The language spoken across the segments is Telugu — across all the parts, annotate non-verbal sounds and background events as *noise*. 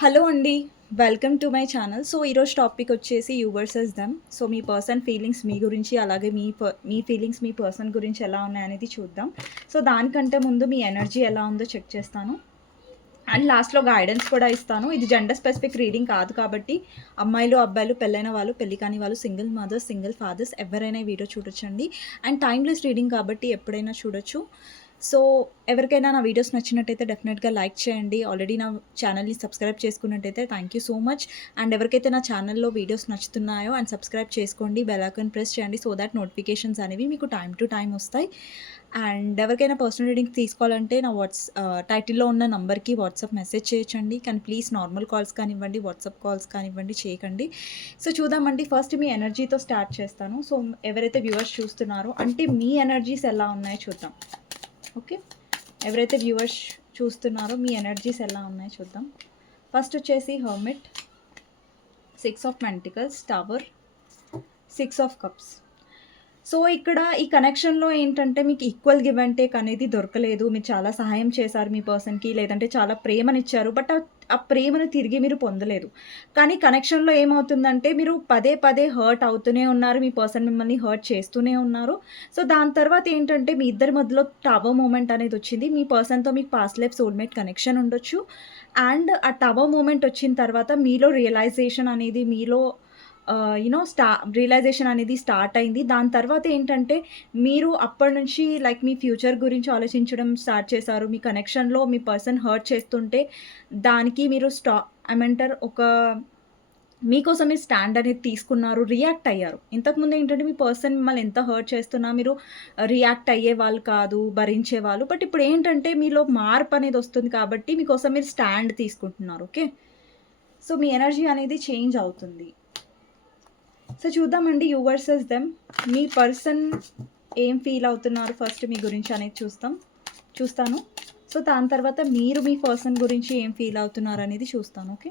హలో అండి welcome to my channel. So ఈరోజు టాపిక్ వచ్చేసి యూ వర్సెస్ దెమ్. సో మీ పర్సన్ ఫీలింగ్స్ మీ గురించి అలాగే మీ ప మీ ఫీలింగ్స్ మీ పర్సన్ గురించి ఎలా ఉన్నాయనేది చూద్దాం. సో దానికంటే ముందు మీ ఎనర్జీ ఎలా ఉందో చెక్ చేస్తాను. అండ్ లాస్ట్లో గైడెన్స్ కూడా ఇస్తాను. ఇది జెండర్ స్పెసిఫిక్ రీడింగ్ కాదు కాబట్టి అమ్మాయిలు అబ్బాయిలు పెళ్ళైన వాళ్ళు పెళ్ళి కాని వాళ్ళు సింగిల్ మదర్స్ సింగిల్ ఫాదర్స్ ఎవరైనా వీడియో చూడొచ్చండి. అండ్ టైమ్లెస్ రీడింగ్ కాబట్టి ఎప్పుడైనా చూడొచ్చు. సో ఎవరికైనా నా వీడియోస్ నచ్చినట్టయితే డెఫినెట్గా లైక్ చేయండి. ఆల్రెడీ నా ఛానల్ని సబ్స్క్రైబ్ చేసుకున్నట్టయితే thank you so much. And ఎవరికైతే నా ఛానల్లో వీడియోస్ నచ్చుతున్నాయో అండ్ సబ్స్క్రైబ్ చేసుకోండి బెల్ ఐకాన్ ప్రెస్ చేయండి సో దాట్ నోటిఫికేషన్స్ అనేవి మీకు టైం టు టైం వస్తాయి. అండ్ ఎవరికైనా పర్సనల్ రీడింగ్ తీసుకోవాలంటే నా వాట్స్ టైటిల్లో ఉన్న నంబర్కి వాట్సాప్ మెసేజ్ చేయొచ్చండి. కానీ ప్లీజ్ నార్మల్ కాల్స్ కానివ్వండి వాట్సాప్ కాల్స్ కానివ్వండి చేయకండి. సో చూద్దామండి. ఫస్ట్ మీ ఎనర్జీతో స్టార్ట్ చేస్తాను. సో ఎవరైతే వ్యూవర్స్ చూస్తున్నారో అంటే మీ ఎనర్జీస్ ఎలా ఉన్నాయో చూద్దాం. ఓకే. ఎవరైతే వ్యూవర్స్ చూస్తున్నారో మీ ఎనర్జీస్ ఎలా ఉన్నాయో చూద్దాం. ఫస్ట్ వచ్చేసి hermit six of pentacles tower six of cups so ఇక్కడ ఈ కనెక్షన్లో ఏంటంటే మీకు ఈక్వల్ గివ్ అండ్ టేక్ అనేది దొరకలేదు. మీరు చాలా సహాయం చేశారు మీ పర్సన్కి లేదంటే చాలా ప్రేమనిచ్చారు. బట్ ఆ ప్రేమను తిరిగి మీరు పొందలేదు. కానీ కనెక్షన్లో ఏమవుతుందంటే మీరు పదే పదే హర్ట్ అవుతూనే ఉన్నారు. మీ పర్సన్ మిమ్మల్ని హర్ట్ చేస్తూనే ఉన్నారు. సో దాని తర్వాత ఏంటంటే మీ ఇద్దరి మధ్యలో టవర్ మూమెంట్ అనేది వచ్చింది. మీ పర్సన్తో మీకు పాస్ట్ లైఫ్ సోల్మేట్ కనెక్షన్ ఉండొచ్చు. అండ్ ఆ టవర్ మూమెంట్ వచ్చిన తర్వాత మీలో రియలైజేషన్ అనేది మీలో యునో స్టా రియలైజేషన్ అనేది స్టార్ట్ అయింది. దాని తర్వాత ఏంటంటే మీరు అప్పటి నుంచి లైక్ మీ ఫ్యూచర్ గురించి ఆలోచించడం స్టార్ట్ చేశారు. మీ కనెక్షన్లో మీ పర్సన్ హర్ట్ చేస్తుంటే దానికి మీరు స్టా ఏమంటారు ఒక మీకోసం మీరు స్టాండ్ అనేది తీసుకున్నారు రియాక్ట్ అయ్యారు. ఇంతకుముందు ఏంటంటే మీ పర్సన్ మిమ్మల్ని ఎంత హర్ట్ చేస్తున్నా మీరు రియాక్ట్ అయ్యే వాళ్ళు కాదు భరించే వాళ్ళు. బట్ ఇప్పుడు ఏంటంటే మీలో మార్పు అనేది వస్తుంది కాబట్టి మీకోసం మీరు స్టాండ్ తీసుకుంటున్నారు ఓకే సో మీ ఎనర్జీ అనేది చేంజ్ అవుతుంది. సో చూద్దామండి యూ వర్సెస్ దెమ్ మీ పర్సన్ ఏం ఫీల్ అవుతున్నారు ఫస్ట్ మీ గురించి అనేది చూస్తాం. చూస్తాను. సో దాని తర్వాత మీరు మీ పర్సన్ గురించి ఏం ఫీల్ అవుతున్నారు అనేది చూస్తాను ఓకే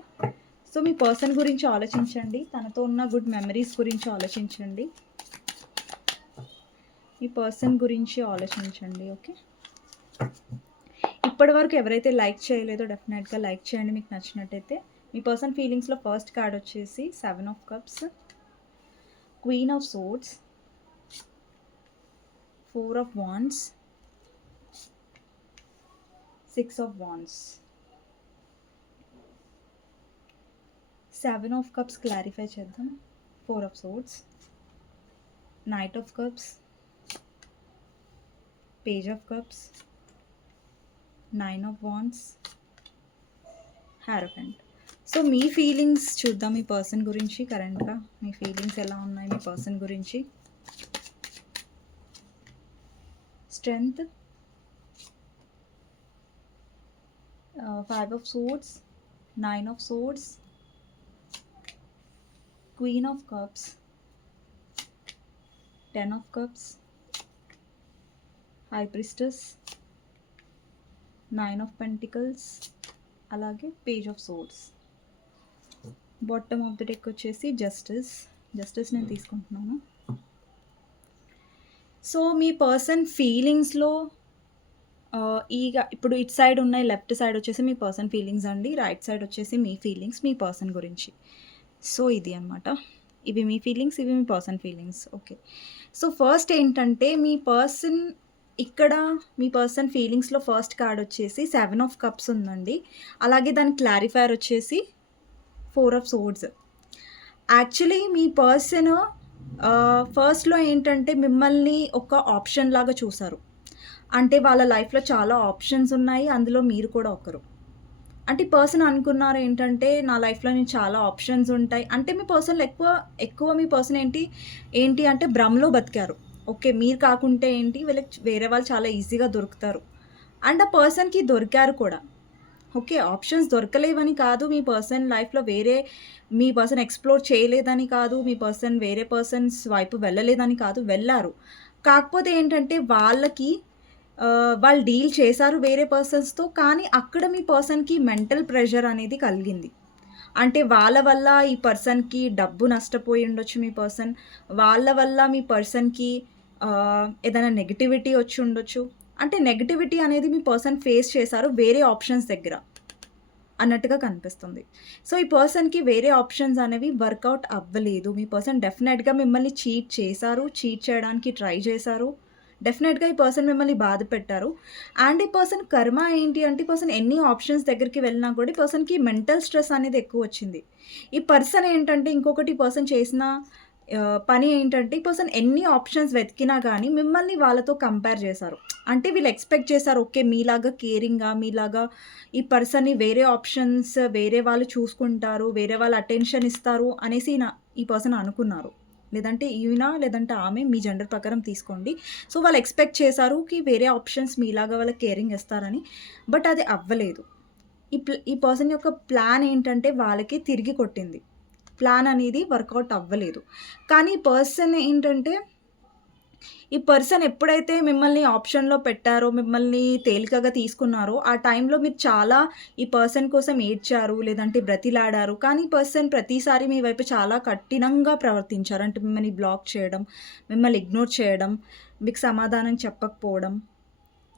సో మీ పర్సన్ గురించి ఆలోచించండి. తనతో ఉన్న గుడ్ మెమరీస్ గురించి ఆలోచించండి. మీ పర్సన్ గురించి ఆలోచించండి ఓకే ఇప్పటి వరకు ఎవరైతే లైక్ చేయలేదో డెఫినెట్గా లైక్ చేయండి మీకు నచ్చినట్టయితే. మీ పర్సన్ ఫీలింగ్స్లో ఫస్ట్ కార్డ్ వచ్చేసి seven of cups Queen of Swords, Four of Wands, Six of Wands, Seven of Cups clarify చేద్దాం Four of Swords, Knight of Cups, Page of Cups, Nine of Wands, Hierophant. So me feelings చూద్దాం మీ పర్సన్ గురించి కరెంట్గా మీ ఫీలింగ్స్ ఎలా ఉన్నాయి మీ పర్సన్ గురించి? Strength five of swords nine of swords queen of cups ten of cups high priestess nine of pentacles అలాగే page of swords bottom of the deck వచ్చేసి జస్టిస్ జస్టిస్ నేను తీసుకుంటున్నాను. సో మీ పర్సన్ ఫీలింగ్స్లో ఈగ ఇప్పుడు ఇట్ సైడ్ ఉన్నాయి లెఫ్ట్ సైడ్ వచ్చేసి మీ పర్సన్ ఫీలింగ్స్ అండి. రైట్ సైడ్ వచ్చేసి మీ ఫీలింగ్స్ మీ పర్సన్ గురించి. సో ఇది అనమాట ఇవి మీ ఫీలింగ్స్ ఇవి మీ person feelings okay so first ఏంటంటే మీ పర్సన్ ఇక్కడ మీ పర్సన్ ఫీలింగ్స్లో ఫస్ట్ కార్డ్ వచ్చేసి సెవెన్ ఆఫ్ కప్స్ ఉందండి. అలాగే దాని క్లారిఫైర్ వచ్చేసి ఫోర్ ఆఫ్ సోర్డ్స్. యాక్చువల్లీ మీ పర్సన్ ఫస్ట్లో ఏంటంటే మిమ్మల్ని ఒక ఆప్షన్ లాగా చూసారు. అంటే వాళ్ళ లైఫ్లో చాలా ఆప్షన్స్ ఉన్నాయి అందులో మీరు కూడా ఒకరు. అంటే పర్సన్ అనుకున్నారు ఏంటంటే నా లైఫ్లో నేను చాలా ఆప్షన్స్ ఉంటాయి. అంటే మీ పర్సన్లో ఎక్కువ ఎక్కువ మీ పర్సన్ ఏంటి ఏంటి అంటే భ్రమలో బతికారు. ఓకే మీరు కాకుంటే ఏంటి వీళ్ళకి వేరే వాళ్ళు చాలా ఈజీగా దొరుకుతారు. అండ్ ఆ పర్సన్కి దొరికారు కూడా. ఓకే ఆప్షన్స్ దొరకలేవని కాదు మీ పర్సన్ లైఫ్లో వేరే మీ పర్సన్ ఎక్స్ప్లోర్ చేయలేదని కాదు మీ పర్సన్ వేరే పర్సన్స్ వైపు వెళ్ళలేదని కాదు వెళ్ళారు. కాకపోతే ఏంటంటే వాళ్ళకి వాళ్ళు డీల్ చేశారు వేరే పర్సన్స్తో కానీ అక్కడ మీ పర్సన్కి మెంటల్ ప్రెషర్ అనేది కలిగింది. అంటే వాళ్ళ వల్ల ఈ పర్సన్కి డబ్బు నష్టపోయి ఉండొచ్చు మీ పర్సన్ వాళ్ళ వల్ల మీ పర్సన్కి ఏదైనా నెగిటివిటీ వచ్చి ఉండొచ్చు అంటే నెగిటివిటీ అనేది మీ పర్సన్ ఫేస్ చేశారు వేరే ఆప్షన్స్ దగ్గర అన్నట్టుగా కనిపిస్తుంది. సో, ఈ పర్సన్‌కి వేరే ఆప్షన్స్ అనేవి వర్కౌట్ అవ్వలేదు. మీ పర్సన్ డెఫినెట్‌గా మిమ్మల్ని చీట్ చేశారు. చీట్ చేయడానికి ట్రై చేశారు. డెఫినెట్‌గా ఈ పర్సన్ మిమ్మల్ని బాధ పెట్టారు. అండ్ ఈ పర్సన్ కర్మ ఏంటి అంటే, ఈ పర్సన్ ఎన్ని ఆప్షన్స్ దగ్గరికి వెళ్ళినా కూడా ఈ పర్సన్‌కి మెంటల్ స్ట్రెస్ అనేది ఎక్కువ వచ్చింది ఈ పర్సన్ ఏంటంటే ఇంకొకటి ఈ పర్సన్ చేసిన పని ఏంటంటే, పర్సన్ ఎన్ని ఆప్షన్స్ వెతికినా కానీ మిమ్మల్ని వాళ్ళతో కంపేర్ చేశారు. అంటే వీళ్ళు ఎక్స్‌పెక్ట్ చేశారు. ఓకే. మీలాగా కేరింగ్‌గా, మీలాగా ఈ పర్సన్‌ని వేరే ఆప్షన్స్ వేరే వాళ్ళు చూసుకుంటారు. వేరే వాళ్ళు అటెన్షన్ ఇస్తారు అనేసి నా ఈ పర్సన్ అనుకున్నారు. లేదంటే ఈయన లేదంటే ఆమె మీ జెండర్ ప్రకారం తీసుకోండి. సో, వాళ్ళు ఎక్స్‌పెక్ట్ చేశారు కి వేరే ఆప్షన్స్ మీలాగా వాళ్ళకి కేరింగ్ ఇస్తారని. బట్ అది అవ్వలేదు. ఈ ఈ పర్సన్ యొక్క ప్లాన్ ఏంటంటే వాళ్ళకి తిరిగి కొట్టింది. ప్లాన్ అనేది వర్కౌట్ అవ్వలేదు. కానీ పర్సన్ ఏంటంటే ఈ పర్సన్ ఎప్పుడైతే మిమ్మల్ని ఆప్షన్‌లో పెట్టారో, మిమ్మల్ని తేలికగా తీసుకున్నారో, ఆ టైంలో మీరు చాలా ఈ పర్సన్ కోసం ఏడ్చారు. లేదంటే బ్రతిలాడారు. కానీ పర్సన్ ప్రతిసారి మీ వైపు చాలా కఠినంగా ప్రవర్తించారు. అంటే మిమ్మల్ని బ్లాక్ చేయడం, మిమ్మల్ని ఇగ్నోర్ చేయడం, మీకు సమాధానం చెప్పకపోవడం.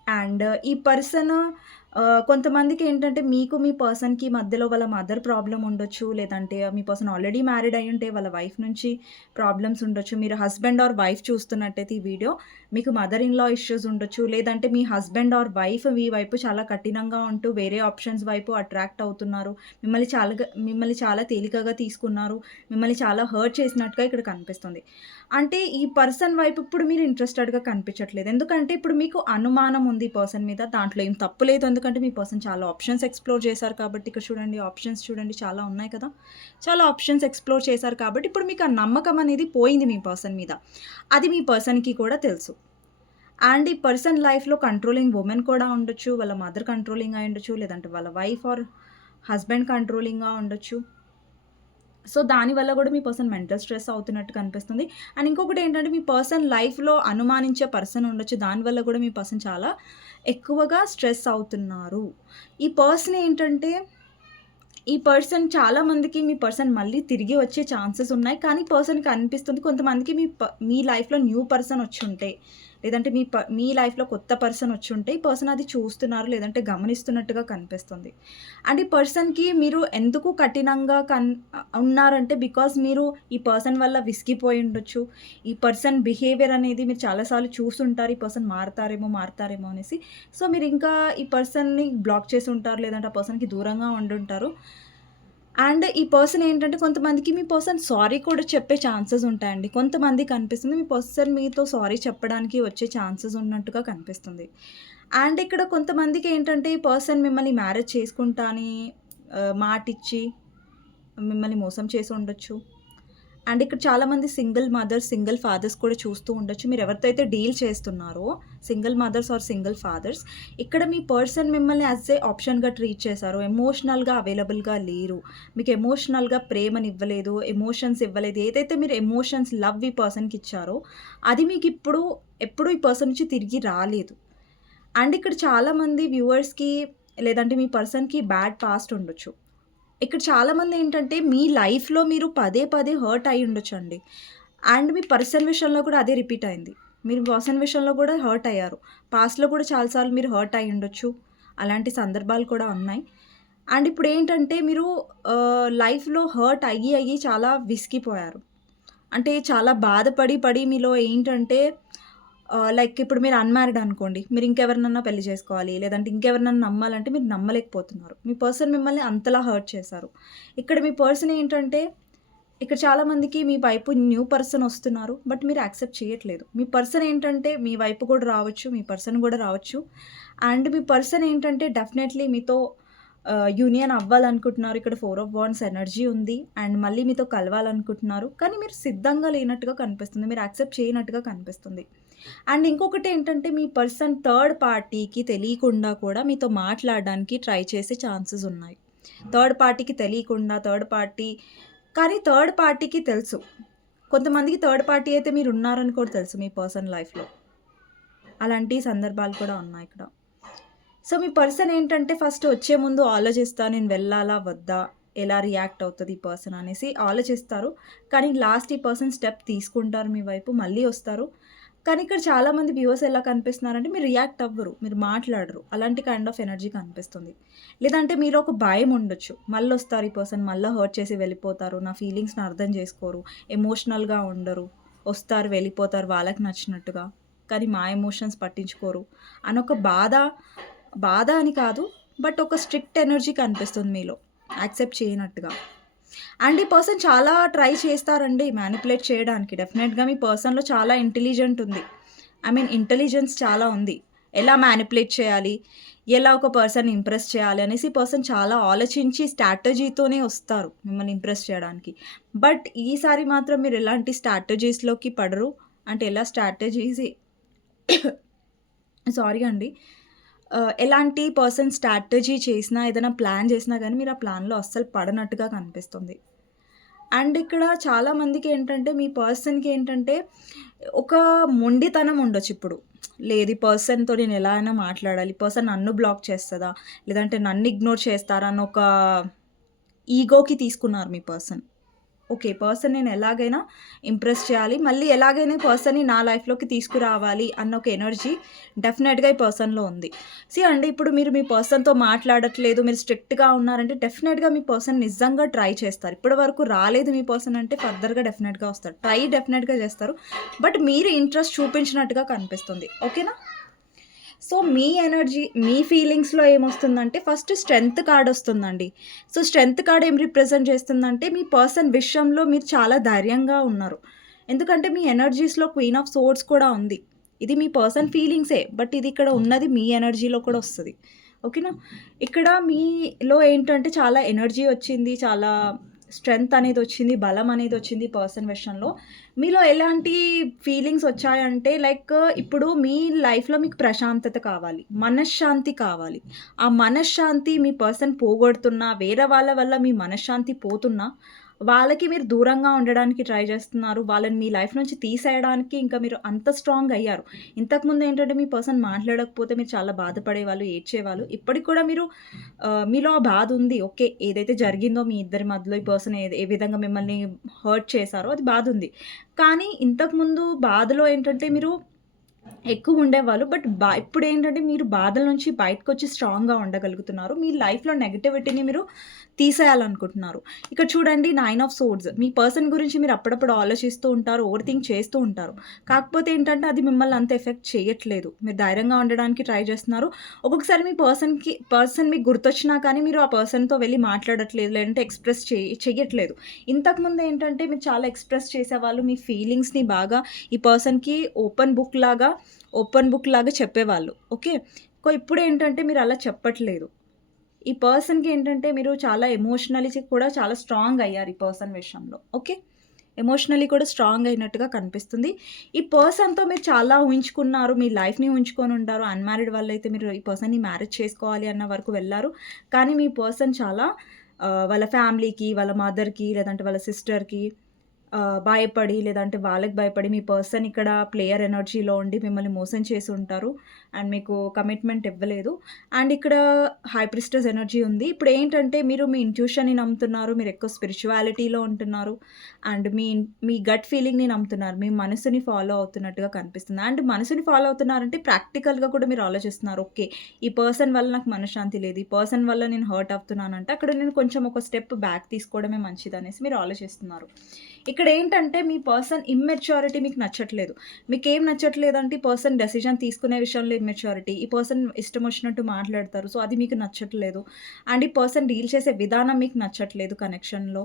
అండ్ ఈ పర్సన్ కొంతమందికి ఏంటంటే మీకు మీ పర్సన్‌కి మధ్యలో వాళ్ళ మదర్ ప్రాబ్లం ఉండొచ్చు. లేదంటే మీ పర్సన్ ఆల్రెడీ మ్యారీడ్ ఉంటే వాళ్ళ వైఫ్ నుంచి ప్రాబ్లమ్స్ ఉండొచ్చు. మీరు హస్బెండ్ ఆర్ వైఫ్ చూస్తున్నట్టయితే ఈ వీడియో మీకు మదర్ ఇన్ లా ఇష్యూస్ ఉండొచ్చు. లేదంటే మీ హస్బెండ్ ఆర్ వైఫ్ మీ వైపు చాలా కఠినంగా ఉంటూ వేరే ఆప్షన్స్ వైపు అట్రాక్ట్ అవుతున్నారు. మిమ్మల్ని చాలా మిమ్మల్ని చాలా తేలికగా తీసుకున్నారు. మిమ్మల్ని చాలా హర్ట్ చేసినట్టుగా ఇక్కడ కనిపిస్తుంది. అంటే ఈ పర్సన్ వైపు ఇప్పుడు మీరు ఇంట్రెస్టెడ్‌గా కనిపించట్లేదు. ఎందుకంటే ఇప్పుడు మీకు అనుమానం ఉంది ఈ పర్సన్ మీద. దాంట్లో ఏం తప్పు లేదు. ఎందుకంటే మీ పర్సన్ చాలా ఆప్షన్స్ ఎక్స్‌ప్లోర్ చేశారు కాబట్టి ఇక్కడ చూడండి ఆప్షన్స్ చూడండి చాలా ఉన్నాయి కదా! చాలా ఆప్షన్స్ ఎక్స్‌ప్లోర్ చేశారు కాబట్టి ఇప్పుడు మీకు ఆ నమ్మకం అనేది పోయింది మీ పర్సన్ మీద. అది మీ పర్సన్‌కి కూడా తెలుసు. అండ్ ఈ పర్సన్ లైఫ్‌లో కంట్రోలింగ్ ఉమెన్ కూడా ఉండొచ్చు. వాళ్ళ మదర్ కంట్రోలింగ్ అయ్యుండొచ్చు. లేదంటే వాళ్ళ వైఫ్ ఆర్ హస్బెండ్ కంట్రోలింగ్‌గా ఉండొచ్చు. సో, దానివల్ల కూడా మీ పర్సన్ మెంటల్ స్ట్రెస్ అవుతున్నట్టు కనిపిస్తుంది. అండ్ ఇంకొకటి ఏంటంటే మీ పర్సన్ లైఫ్‌లో అనుమానించే పర్సన్ ఉండొచ్చు. దానివల్ల కూడా మీ పర్సన్ చాలా ఎక్కువగా స్ట్రెస్ అవుతున్నారు. ఈ పర్సన్ ఏంటంటే ఈ పర్సన్ చాలా మందికి మీ పర్సన్ మళ్ళీ తిరిగి వచ్చే ఛాన్సెస్ ఉన్నాయి. కానీ పర్సన్‌కి అనిపిస్తుంది కొంతమందికి మీ ప మీ లైఫ్‌లో న్యూ పర్సన్ వచ్చి ఉంటే లేదంటే మీ ప మీ లైఫ్‌లో కొత్త పర్సన్ వచ్చి ఉంటే ఈ పర్సన్ అది చూస్తున్నారు. లేదంటే గమనిస్తున్నట్టుగా కనిపిస్తుంది. అండ్ ఈ పర్సన్‌కి మీరు ఎందుకు కఠినంగా కన్ ఉన్నారంటే బికాస్ మీరు ఈ పర్సన్ వల్ల విసిగిపోయి ఉండొచ్చు. ఈ పర్సన్ బిహేవియర్ అనేది మీరు చాలాసార్లు చూస్తుంటారు ఈ పర్సన్ మారతారేమో, మారతారేమో అనేసి. సో, మీరు ఇంకా ఈ పర్సన్‌ని బ్లాక్ చేసి ఉంటారు. లేదంటే ఆ పర్సన్‌కి దూరంగా ఉండుంటారు. అండ్ ఈ పర్సన్ ఏంటంటే కొంతమందికి మీ పర్సన్ సారీ కూడా చెప్పే ఛాన్సెస్ ఉంటాయండి. కొంతమందికి కనిపిస్తుంది మీ పర్సన్ మీతో సారీ చెప్పడానికి వచ్చే ఛాన్సెస్ ఉన్నట్టుగా కనిపిస్తుంది. అండ్ ఇక్కడ కొంతమందికి ఏంటంటే ఈ పర్సన్ మిమ్మల్ని మ్యారేజ్ చేసుకుంటా అని మాటిచ్చి మిమ్మల్ని మోసం చేసి ఉండొచ్చు. అండ్ ఇక్కడ చాలామంది సింగిల్ మదర్స్, సింగిల్ ఫాదర్స్ కూడా చూస్తూ ఉండొచ్చు. మీరు ఎవరితో అయితే డీల్ చేస్తున్నారో single mothers or single fathers ఇక్కడ మీ పర్సన్ మిమ్మల్ని యాజ్ ఏ ఆప్షన్‌గా ట్రీట్ చేశారు. ఎమోషనల్‌గా అవైలబుల్‌గా లేరు. మీకు ఎమోషనల్‌గా ప్రేమనివ్వలేదు. ఎమోషన్స్ ఇవ్వలేదు. ఏదైతే మీరు ఎమోషన్స్, లవ్ ఈ పర్సన్‌కి ఇచ్చారో అది మీకు ఇప్పుడు ఎప్పుడు ఈ పర్సన్ నుంచి తిరిగి రాలేదు. అండ్ ఇక్కడ చాలామంది వ్యూవర్స్‌కి లేదంటే మీ పర్సన్‌కి బ్యాడ్ పాస్ట్ ఉండొచ్చు. ఇక్కడ చాలామంది ఏంటంటే మీ లైఫ్‌లో మీరు పదే పదే హర్ట్ అయ్యుండచ్చు అండి అండ్ మీ పర్సన్ విషయంలో కూడా అదే రిపీట్ అయింది. మీరు పర్సన్ విషయంలో కూడా హర్ట్ అయ్యారు. పాస్ట్‌లో కూడా చాలా సార్లు మీరు హర్ట్ అయి ఉండొచ్చు. అలాంటి సందర్భాలు కూడా ఉన్నాయి. అండ్ ఇప్పుడు ఏంటంటే మీరు లైఫ్‌లో హర్ట్ అయ్యి అయ్యి చాలా విసిగిపోయారు. అంటే చాలా బాధపడి పడి మీలో ఏంటంటే లైక్ ఇప్పుడు మీరు అన్‌మ్యారీడ్ అనుకోండి. మీరు ఇంకెవరినన్నా పెళ్ళి చేసుకోవాలి. లేదంటే ఇంకెవరినన్నా నమ్మాలంటే మీరు నమ్మలేకపోతున్నారు. మీ పర్సన్ మిమ్మల్ని అంతలా హర్ట్ చేశారు. ఇక్కడ మీ పర్సన్ ఏంటంటే ఇక్కడ చాలామందికి మీ వైపు న్యూ పర్సన్ వస్తున్నారు. బట్ మీరు యాక్సెప్ట్ చేయట్లేదు. మీ పర్సన్ ఏంటంటే మీ వైపు కూడా రావచ్చు. మీ పర్సన్ కూడా రావచ్చు. అండ్ మీ పర్సన్ ఏంటంటే డెఫినెట్‌లీ మీతో యూనియన్ అవ్వాలనుకుంటున్నారు. ఇక్కడ ఫోర్ ఆఫ్ బాండ్స్ ఎనర్జీ ఉంది. అండ్ మళ్ళీ మీతో కలవాలనుకుంటున్నారు. కానీ మీరు సిద్ధంగా లేనట్టుగా కనిపిస్తుంది. మీరు యాక్సెప్ట్ చేయనట్టుగా కనిపిస్తుంది. అండ్ ఇంకొకటి ఏంటంటే మీ పర్సన్ థర్డ్ పార్టీకి తెలియకుండా కూడా మీతో మాట్లాడడానికి ట్రై చేసే ఛాన్సెస్ ఉన్నాయి. థర్డ్ పార్టీకి తెలియకుండా థర్డ్ పార్టీ కానీ థర్డ్ పార్టీకి తెలుసు. కొంతమందికి థర్డ్ పార్టీ అయితే మీరు ఉన్నారని కూడా తెలుసు మీ పర్సన్ లైఫ్‌లో. అలాంటి సందర్భాలు కూడా ఉన్నాయి ఇక్కడ. సో, మీ పర్సన్ ఏంటంటే ఫస్ట్ వచ్చే ముందు ఆలోచిస్తా నేను వెళ్ళాలా? వద్దా? ఎలా రియాక్ట్ అవుతుంది ఈ పర్సన్ అనేసి ఆలోచిస్తారు. కానీ లాస్ట్ ఈ పర్సన్ స్టెప్ తీసుకుంటారు మీ వైపు. మళ్ళీ వస్తారు. కానీ ఇక్కడ చాలామంది వ్యూవర్స్ ఎలా కనిపిస్తున్నారంటే మీరు రియాక్ట్ అవ్వరు. మీరు మాట్లాడరు. అలాంటి కైండ్ ఆఫ్ ఎనర్జీ కనిపిస్తుంది. లేదంటే మీరు ఒక భయం ఉండొచ్చు. మళ్ళీ వస్తారు ఈ పర్సన్ మళ్ళీ హర్ట్ చేసి వెళ్ళిపోతారు. నా ఫీలింగ్స్‌ని అర్థం చేసుకోరు. ఎమోషనల్‌గా ఉండరు. వస్తారు, వెళ్ళిపోతారు వాళ్ళకి నచ్చినట్టుగా. కానీ మా ఎమోషన్స్ పట్టించుకోరు. అనొక బాధ, బాధ అని కాదు. బట్ ఒక స్ట్రిక్ట్ ఎనర్జీ కనిపిస్తుంది మీలో. యాక్సెప్ట్ చేయనట్టుగా. అండ్ ఈ పర్సన్ చాలా ట్రై చేస్తారండి మ్యానిపులేట్ చేయడానికి. డెఫినెట్‌గా మీ పర్సన్‌లో చాలా ఇంటెలిజెంట్ ఉంది. ఐ మీన్ ఇంటెలిజెన్స్ చాలా ఉంది. ఎలా మ్యానిపులేట్ చేయాలి? ఎలా ఒక పర్సన్ ఇంప్రెస్ చేయాలి? అనేసి ఈ పర్సన్ చాలా ఆలోచించి స్ట్రాటజీతోనే వస్తారు మిమ్మల్ని ఇంప్రెస్ చేయడానికి. బట్ ఈసారి మాత్రం మీరు ఎలాంటి స్ట్రాటజీస్‌లోకి పడరు. అంటే ఎలా స్ట్రాటజీస్ సారీ *coughs* అండి. ఎలాంటి పర్సన్ స్ట్రాటజీ చేసినా, ఏదైనా ప్లాన్ చేసినా కానీ మీరు ఆ ప్లాన్‌లో అస్సలు పడనట్టుగా కనిపిస్తుంది. అండ్ ఇక్కడ చాలామందికి ఏంటంటే మీ పర్సన్‌కి ఏంటంటే ఒక మొండితనం ఉండొచ్చు ఇప్పుడు. లేదు ఈ పర్సన్‌తో నేను ఎలా అయినా మాట్లాడాలి. ఈ పర్సన్ నన్ను బ్లాక్ చేస్తుందా లేదంటే నన్ను ఇగ్నోర్ చేస్తారా? అని ఒక ఈగోకి తీసుకున్నారు మీ పర్సన్. ఓకే. పర్సన్ నేను ఎలాగైనా ఇంప్రెస్ చేయాలి. మళ్ళీ ఎలాగైనా ఈ పర్సన్‌ని నా లైఫ్‌లోకి తీసుకురావాలి అన్న ఒక ఎనర్జీ డెఫినెట్‌గా ఈ పర్సన్‌లో ఉంది. సీ అండి ఇప్పుడు మీరు మీ పర్సన్‌తో మాట్లాడట్లేదు. మీరు స్ట్రిక్ట్‌గా ఉన్నారంటే డెఫినెట్‌గా మీ పర్సన్ నిజంగా ట్రై చేస్తారు. ఇప్పటి వరకు రాలేదు మీ పర్సన్ అంటే ఫర్దర్‌గా డెఫినెట్‌గా వస్తారు. ట్రై డెఫినెట్‌గా చేస్తారు. బట్ మీరు ఇంట్రెస్ట్ చూపించినట్టుగా కనిపిస్తుంది. ఓకేనా? సో మీ ఎనర్జీ మీ ఫీలింగ్స్‌లో ఏమొస్తుందంటే ఫస్ట్ స్ట్రెంగ్త్ కార్డ్ వస్తుందండి. సో స్ట్రెంగ్త్ కార్డ్ ఏం రిప్రజెంట్ చేస్తుందంటే మీ పర్సన్ విషయంలో మీరు చాలా ధైర్యంగా ఉన్నారు. ఎందుకంటే మీ ఎనర్జీస్‌లో క్వీన్ ఆఫ్ సోర్స్ కూడా ఉంది. ఇది మీ పర్సన్ ఫీలింగ్సే. బట్ ఇది ఇక్కడ ఉన్నది మీ ఎనర్జీలో కూడా వస్తుంది ఓకేనా? ఇక్కడ మీలో ఏంటంటే చాలా ఎనర్జీ వచ్చింది. చాలా స్ట్రెంగ్త్ అనేది వచ్చింది. బలం అనేది వచ్చింది పర్సన్ విషయంలో. మీలో ఎలాంటి ఫీలింగ్స్ వచ్చాయంటే లైక్ ఇప్పుడు మీ లైఫ్‌లో మీకు ప్రశాంతత కావాలి. మనశ్శాంతి కావాలి. ఆ మనశ్శాంతి మీ పర్సన్ పోగొడుతున్నా, వేరే వాళ్ళ వల్ల మీ మనశ్శాంతి పోతున్నా, వాళ్ళకి మీరు దూరంగా ఉండడానికి ట్రై చేస్తున్నారు. వాళ్ళని మీ లైఫ్ నుంచి తీసేయడానికి ఇంకా మీరు అంత స్ట్రాంగ్ అయ్యారు. ఇంతకుముందు ఏంటంటే మీ పర్సన్ మాట్లాడకపోతే మీరు చాలా బాధపడేవాళ్ళు, ఏడ్చేవాళ్ళు. ఇప్పటికి కూడా మీరు మీలో ఆ బాధ ఉంది. ఓకే. ఏదైతే జరిగిందో మీ ఇద్దరి మధ్యలో ఈ పర్సన్ ఏ ఏ విధంగా మిమ్మల్ని హర్ట్ చేశారో అది బాధ ఉంది. కానీ ఇంతకుముందు బాధలో ఏంటంటే మీరు ఎక్కువ ఉండేవాళ్ళు. బట్ బా ఇప్పుడేంటంటే మీరు బాధల నుంచి బయటకొచ్చి స్ట్రాంగ్‌గా ఉండగలుగుతున్నారు. మీ లైఫ్‌లో నెగటివిటీని మీరు తీసేయాలనుకుంటున్నారు. ఇక్కడ చూడండి నైన్ ఆఫ్ సోర్డ్స్ మీ పర్సన్ గురించి మీరు అప్పుడప్పుడు ఆలోచిస్తూ ఉంటారు. ఓవర్ థింక్ చేస్తూ ఉంటారు. కాకపోతే ఏంటంటే అది మిమ్మల్ని అంత ఎఫెక్ట్ చేయట్లేదు. మీరు ధైర్యంగా ఉండడానికి ట్రై చేస్తున్నారు. ఒక్కొక్కసారి మీ పర్సన్‌కి పర్సన్ మీకు గుర్తొచ్చినా కానీ మీరు ఆ పర్సన్‌తో వెళ్ళి మాట్లాడట్లేదు. లేదంటే ఎక్స్‌ప్రెస్ చెయ్ చేయట్లేదు ఇంతకుముందు ఏంటంటే మీరు చాలా ఎక్స్‌ప్రెస్ చేసేవాళ్ళు. మీ ఫీలింగ్స్‌ని బాగా ఈ పర్సన్‌కి ఓపెన్ బుక్ లాగా ఓపెన్ బుక్ లాగా చెప్పేవాళ్ళు. ఓకే. ఇప్పుడు ఇప్పుడేంటంటే మీరు అలా చెప్పట్లేదు. ఈ పర్సన్‌కి ఏంటంటే మీరు చాలా ఎమోషనలీ కూడా చాలా స్ట్రాంగ్ అయ్యారు ఈ పర్సన్ విషయంలో. ఓకే. ఎమోషనలీ కూడా స్ట్రాంగ్ అయినట్టుగా కనిపిస్తుంది. ఈ పర్సన్‌తో మీరు చాలా ఊహించుకున్నారు. మీ లైఫ్‌ని ఉంచుకొని ఉంటారు. అన్‌మ్యారీడ్ వాళ్ళైతే మీరు ఈ పర్సన్‌ని మ్యారేజ్ చేసుకోవాలి అన్న వరకు వెళ్ళారు కానీ మీ పర్సన్ చాలా వాళ్ళ ఫ్యామిలీకి, వాళ్ళ మదర్‌కి లేదంటే వాళ్ళ సిస్టర్‌కి భయపడి లేదంటే వాళ్ళకి భయపడి మీ పర్సన్ ఇక్కడ ప్లేయర్ ఎనర్జీలో ఉండి మిమ్మల్ని మోసం చేసి ఉంటారు. అండ్ మీకు కమిట్మెంట్ ఇవ్వలేదు. అండ్ ఇక్కడ హైప్రిస్టస్ ఎనర్జీ ఉంది. ఇప్పుడు ఏంటంటే మీరు మీ ఇంట్యూషన్‌ని నమ్ముతున్నారు. మీరు ఎక్కువ స్పిరిచువాలిటీలో ఉంటున్నారు. అండ్ మీ మీ గట్ ఫీలింగ్‌ని నమ్ముతున్నారు. మీ మనసుని ఫాలో అవుతున్నట్టుగా కనిపిస్తుంది. అండ్ మనసుని ఫాలో అవుతున్నారంటే ప్రాక్టికల్‌గా కూడా మీరు ఆలోచిస్తున్నారు. ఓకే. ఈ పర్సన్ వల్ల నాకు మనశ్శాంతి లేదు. ఈ పర్సన్ వల్ల నేను హర్ట్ అవుతున్నానంటే అక్కడ నేను కొంచెం ఒక స్టెప్ బ్యాక్ తీసుకోవడమే మంచిదనేసి మీరు ఆలోచిస్తున్నారు. ఇక్కడ ఏంటంటే మీ పర్సన్ ఇమ్మెచ్యూరిటీ మీకు నచ్చట్లేదు. మీకేం నచ్చట్లేదంటే పర్సన్ డెసిషన్ తీసుకునే విషయంలో ఇమ్మెచ్యూరిటీ. ఈ పర్సన్ ఇష్టం వచ్చినట్టు మాట్లాడతారు. సో అది మీకు నచ్చట్లేదు. అండ్ ఈ పర్సన్ డీల్ చేసే విధానం మీకు నచ్చట్లేదు కనెక్షన్‌లో.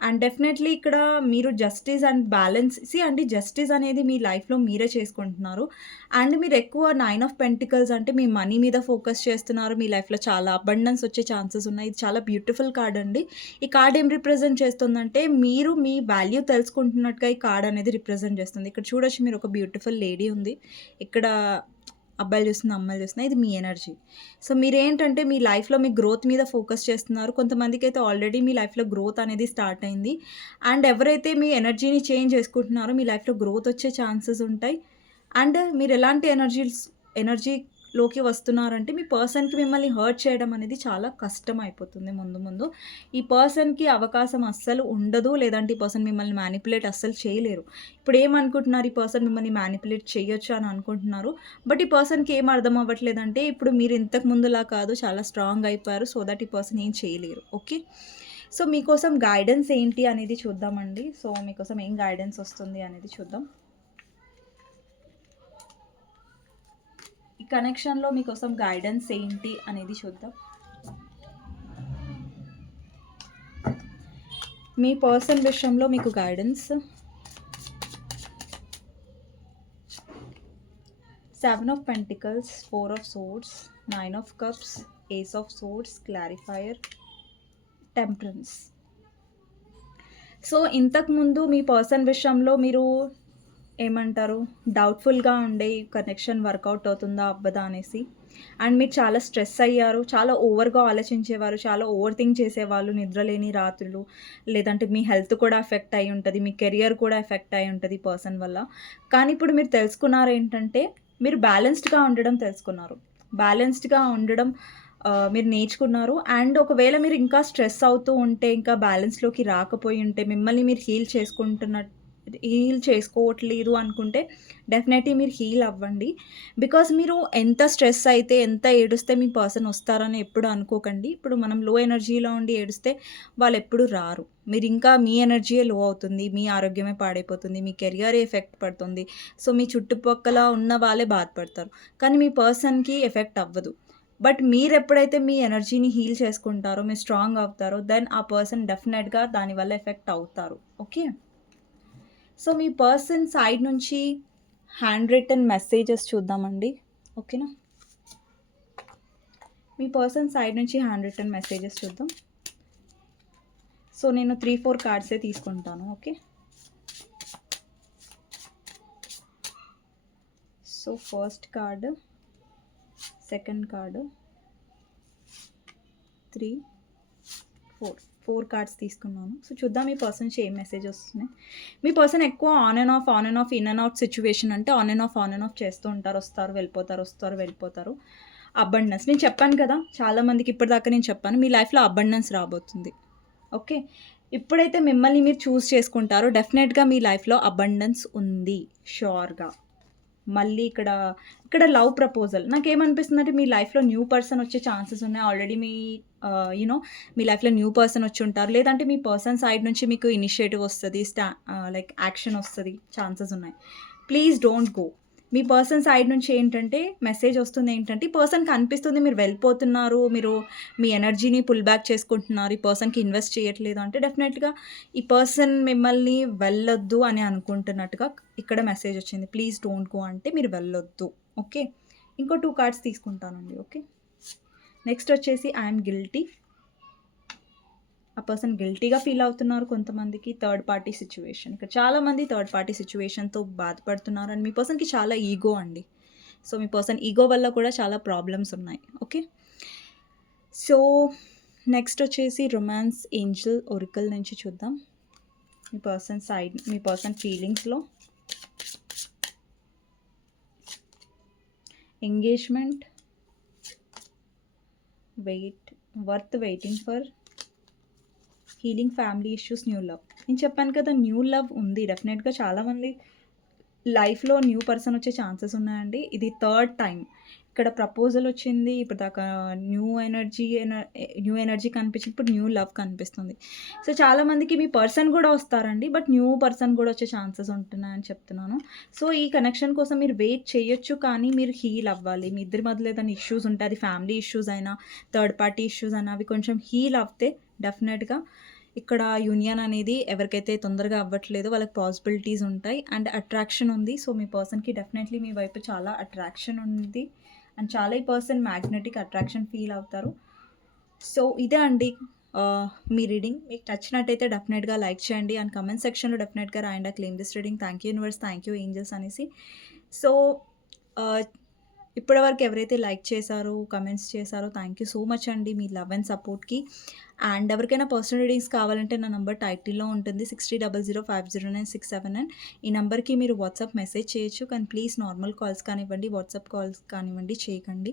అండ్ డెఫినెట్‌లీ ఇక్కడ మీరు జస్టిస్ అండ్ బ్యాలెన్స్ సి అండి జస్టిస్ అనేది మీ లైఫ్‌లో మీరే చేసుకుంటున్నారు. అండ్ మీరు ఎక్కువ నైన్ ఆఫ్ పెంటికల్స్ అంటే మీ మనీ మీద ఫోకస్ చేస్తున్నారు. మీ లైఫ్‌లో చాలా అబండెన్స్ వచ్చే ఛాన్సెస్ ఉన్నాయి. ఇది చాలా బ్యూటిఫుల్ కార్డ్ అండి. ఈ కార్డ్ ఏం రిప్రజెంట్ చేస్తుందంటే మీరు మీ వాల్యూ తెలుసుకుంటున్నట్టుగా ఈ కార్డ్ అనేది రిప్రజెంట్ చేస్తుంది. ఇక్కడ చూడొచ్చు మీరు ఒక బ్యూటిఫుల్ లేడీ ఉంది. ఇక్కడ అబ్బాయిలు చూస్తున్నా అమ్మాయిలు చూస్తున్నా ఇది మీ ఎనర్జీ. సో మీరేంటంటే మీ లైఫ్‌లో మీ గ్రోత్ మీద ఫోకస్ చేస్తున్నారు. కొంతమందికి అయితే ఆల్రెడీ మీ లైఫ్‌లో గ్రోత్ అనేది స్టార్ట్ అయింది. అండ్ ఎవరైతే మీ ఎనర్జీని చేంజ్ చేసుకుంటున్నారో మీ లైఫ్‌లో గ్రోత్ వచ్చే ఛాన్సెస్ ఉంటాయి. అండ్ మీరు ఎలాంటి ఎనర్జీస్ ఎనర్జీ లోకి వస్తున్నారంటే మీ పర్సన్‌కి మిమ్మల్ని హర్ట్ చేయడం అనేది చాలా కష్టం అయిపోతుంది ముందు ముందు. ఈ పర్సన్‌కి అవకాశం అస్సలు ఉండదు. లేదంటే ఈ పర్సన్ మిమ్మల్ని మ్యానిపులేట్ అస్సలు చేయలేరు. ఇప్పుడు ఏమనుకుంటున్నారు ఈ పర్సన్ మిమ్మల్ని మ్యానిపులేట్ చేయొచ్చు అని అనుకుంటున్నారు. బట్ ఈ పర్సన్‌కి ఏం అర్థం అవ్వట్లేదంటే ఇప్పుడు మీరు ఇంతకు ముందులా కాదు చాలా స్ట్రాంగ్ అయిపోయారు. సో దట్ ఈ పర్సన్ ఏం చేయలేరు. ఓకే. సో మీకోసం గైడెన్స్ ఏంటి అనేది చూద్దామండి. సో మీకోసం ఏం గైడెన్స్ వస్తుంది అనేది చూద్దాం. ఈ కనెక్షన్‌లో మీకోసం గైడెన్స్ ఏంటి అనేది చూద్దాం. మీ పర్సన్ విషయంలో మీకు guidance. Seven of pentacles, four of swords nine of cups, ace of swords clarifier, temperance. So ఇంతకుముందు మీ పర్సన్ విషయంలో మీరు ఏమంటారు డౌట్‌ఫుల్‌గా ఉండే కనెక్షన్ వర్కౌట్ అవుతుందా? అవ్వదా? అనేసి. అండ్ మీరు చాలా స్ట్రెస్ అయ్యారు. చాలా ఓవర్‌గా ఆలోచించేవారు. చాలా ఓవర్ థింక్ చేసేవాళ్ళు. నిద్రలేని రాత్రులు. లేదంటే మీ హెల్త్ కూడా ఎఫెక్ట్ అయి ఉంటుంది మీ కెరియర్ కూడా ఎఫెక్ట్ అయి ఉంటుంది పర్సన్ వల్ల. కానీ ఇప్పుడు మీరు తెలుసుకున్నారు ఏంటంటే మీరు బ్యాలెన్స్డ్‌గా ఉండడం తెలుసుకున్నారు. బ్యాలెన్స్డ్‌గా ఉండడం మీరు నేర్చుకున్నారు. అండ్ ఒకవేళ మీరు ఇంకా స్ట్రెస్ అవుతూ ఉంటే ఇంకా బ్యాలెన్స్‌లోకి రాకపోయి ఉంటే మిమ్మల్ని మీరు హీల్ చేసుకుంటున్నట్టు హీల్ చేసుకోవట్లేదు అనుకుంటే డెఫినెట్‌లీ మీరు హీల్ అవ్వండి. బికాస్ మీరు ఎంత స్ట్రెస్ అయితే ఎంత ఏడుస్తే మీ పర్సన్ వస్తారని ఎప్పుడు అనుకోకండి. ఇప్పుడు మనం లో ఎనర్జీలో ఉండి ఏడిస్తే వాళ్ళెప్పుడు రారు. మీరు ఇంకా మీ ఎనర్జీయే లో అవుతుంది. మీ ఆరోగ్యమే పాడైపోతుంది. మీ కెరియరే ఎఫెక్ట్ పడుతుంది. సో మీ చుట్టుపక్కల ఉన్న వాళ్ళే బాధపడతారు. కానీ మీ పర్సన్‌కి ఎఫెక్ట్ అవ్వదు. బట్ మీరు ఎప్పుడైతే మీ ఎనర్జీని హీల్ చేసుకుంటారో, మీరు స్ట్రాంగ్ అవుతారో దెన్ ఆ పర్సన్ డెఫినెట్‌గా దానివల్ల ఎఫెక్ట్ అవుతారు. ఓకే. సో మీ పర్సన్ సైడ్ నుంచి హ్యాండ్ రిటర్న్ మెసేజెస్ చూద్దామండి. ఓకేనా. మీ పర్సన్ సైడ్ నుంచి హ్యాండ్ రిటర్న్ మెసేజెస్ చూద్దాం. సో నేను 3, 4 కార్డ్సే తీసుకుంటాను. Okay. So first card, second card three 4. 4 cards తీసుకున్నాను. సో చూద్దాం మీ పర్సన్ నుంచి ఏం మెసేజ్ వస్తున్నాయి. మీ పర్సన్ ఎక్కువ on and off, on and off, in and out situation అంటే on and off, on and off చేస్తూ ఉంటారు. వస్తారు, వెళ్ళిపోతారు, వస్తారు, వెళ్ళిపోతారు. అబండెన్స్ నేను చెప్పాను కదా! చాలా మందికి ఇప్పటిదాకా నేను చెప్పాను. మీ లైఫ్‌లో అబండెన్స్ రాబోతుంది. ఓకే. ఎప్పుడైతే మిమ్మల్ని మీరు చూస్ చేసుకుంటారో డెఫినెట్‌గా మీ లైఫ్‌లో అబండెన్స్ ఉంది. ష్యూర్‌గా. మళ్ళీ ఇక్కడ, ఇక్కడ లవ్ ప్రపోజల్ నాకేమనిపిస్తుందంటే మీ లైఫ్‌లో న్యూ పర్సన్ వచ్చే ఛాన్సెస్ ఉన్నాయి. ఆల్రెడీ మీ యూనో మీ లైఫ్‌లో న్యూ పర్సన్ వచ్చి ఉంటారు. లేదంటే మీ పర్సన్ సైడ్ నుంచి మీకు ఇనిషియేటివ్ వస్తుంది స్టా లైక్ యాక్షన్ వస్తుంది ఛాన్సెస్ ఉన్నాయి. Please don't go. Me person side నుంచి ఏంటంటే మెసేజ్ వస్తుంది ఏంటంటే ఈ పర్సన్‌కి అనిపిస్తుంది మీరు వెళ్ళిపోతున్నారు. మీరు మీ ఎనర్జీని పుల్ బ్యాక్ చేసుకుంటున్నారు. ఈ పర్సన్‌కి ఇన్వెస్ట్ చేయట్లేదు అంటే డెఫినెట్‌గా ఈ పర్సన్ మిమ్మల్ని వెళ్ళొద్దు అని అనుకుంటున్నట్టుగా ఇక్కడ మెసేజ్ వచ్చింది. ప్లీజ్ డోంట్ గో అంటే మీరు వెళ్ళొద్దు. ఓకే. ఇంకో టూ కార్డ్స్ తీసుకుంటానండి. ఓకే. నెక్స్ట్ వచ్చేసి ఐ గిల్టీ. ఆ పర్సన్ గిల్టీగా ఫీల్ అవుతున్నారు కొంతమందికి. థర్డ్ పార్టీ సిచ్యువేషన్ ఇక్కడ చాలామంది థర్డ్ పార్టీ సిచ్యువేషన్తో బాధపడుతున్నారు. అండ్ మీ పర్సన్‌కి చాలా ఈగో అండి. సో మీ పర్సన్ ఈగో వల్ల కూడా చాలా ప్రాబ్లమ్స్ ఉన్నాయి. ఓకే. సో నెక్స్ట్ వచ్చేసి రొమాన్స్ ఏంజెల్ ఒరికల్ నుంచి చూద్దాం. మీ పర్సన్ సైడ్ మీ person ఫీలింగ్స్‌లో. Engagement. Wait worth waiting for. Healing family issues, new love. నేను చెప్పాను కదా! న్యూ లవ్ ఉంది. డెఫినెట్‌గా చాలామంది లైఫ్‌లో న్యూ పర్సన్ వచ్చే ఛాన్సెస్ ఉన్నాయండి. ఇది థర్డ్ టైమ్. ఇక్కడ ప్రపోజల్ వచ్చింది. ఇప్పుడు దాకా న్యూ ఎనర్జీ న్యూ ఎనర్జీ కనిపించింది. ఇప్పుడు న్యూ లవ్ కనిపిస్తుంది. సో చాలామందికి మీ పర్సన్ కూడా వస్తారండి. బట్ న్యూ పర్సన్ కూడా వచ్చే ఛాన్సెస్ ఉంటున్నాయని చెప్తున్నాను. సో ఈ కనెక్షన్ కోసం మీరు వెయిట్ చేయొచ్చు. కానీ మీరు హీల్ అవ్వాలి. మీ ఇద్దరి మధ్యలో ఏదైనా ఇష్యూస్ ఉంటే అది ఫ్యామిలీ ఇష్యూస్ అయినా, థర్డ్ పార్టీ ఇష్యూస్ అయినా అవి కొంచెం హీల్ అవుతే డెఫినెట్‌గా ఇక్కడ యూనియన్ అనేది ఎవరికైతే తొందరగా అవ్వట్లేదో వాళ్ళకి పాసిబిలిటీస్ ఉంటాయి. అండ్ అట్రాక్షన్ ఉంది. సో మీ పర్సన్‌కి డెఫినెట్‌లీ మీ వైపు చాలా అట్రాక్షన్ ఉంది. అండ్ చాలా ఈ పర్సన్ మ్యాగ్నెటిక్ అట్రాక్షన్ ఫీల్ అవుతారు. సో ఇదే అండి మీ రీడింగ్. మీకు నచ్చినట్టయితే డెఫినెట్‌గా లైక్ చేయండి. అండ్ కమెంట్ సెక్షన్‌లో డెఫినెట్‌గా రాయండి. Claim this reading. Thank you universe. Thank you angels అనేసి. సో ఇప్పటివరకు ఎవరైతే లైక్ చేశారో, కమెంట్స్ చేశారో థ్యాంక్ యూ సో మచ్ అండి మీ లవ్ అండ్ సపోర్ట్‌కి. అండ్ ఎవరికైనా పర్సనల్ రీడింగ్స్ కావాలంటే నా నంబర్ టైటిల్లో ఉంటుంది six three double zero five zero nine six seven nine ఈ నెంబర్కి మీరు వాట్సాప్ మెసేజ్ చేయొచ్చు. కానీ ప్లీజ్ నార్మల్ కాల్స్ కానివ్వండి వాట్సాప్ కాల్స్ కానివ్వండి చేయకండి.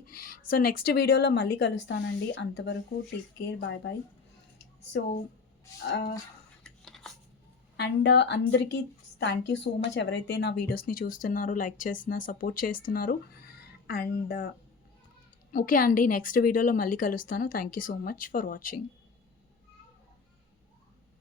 సో నెక్స్ట్ వీడియోలో మళ్ళీ కలుస్తానండి. అంతవరకు take care bye bye. So and అందరికీ థ్యాంక్ యూ సో మచ్ ఎవరైతే నా వీడియోస్ని చూస్తున్నారు లైక్ చేస్తున్నా సపోర్ట్ చేస్తున్నారు. అండ్ ఓకే అండి నెక్స్ట్ వీడియోలో మళ్ళీ కలుస్తాను. Thank you so much for watching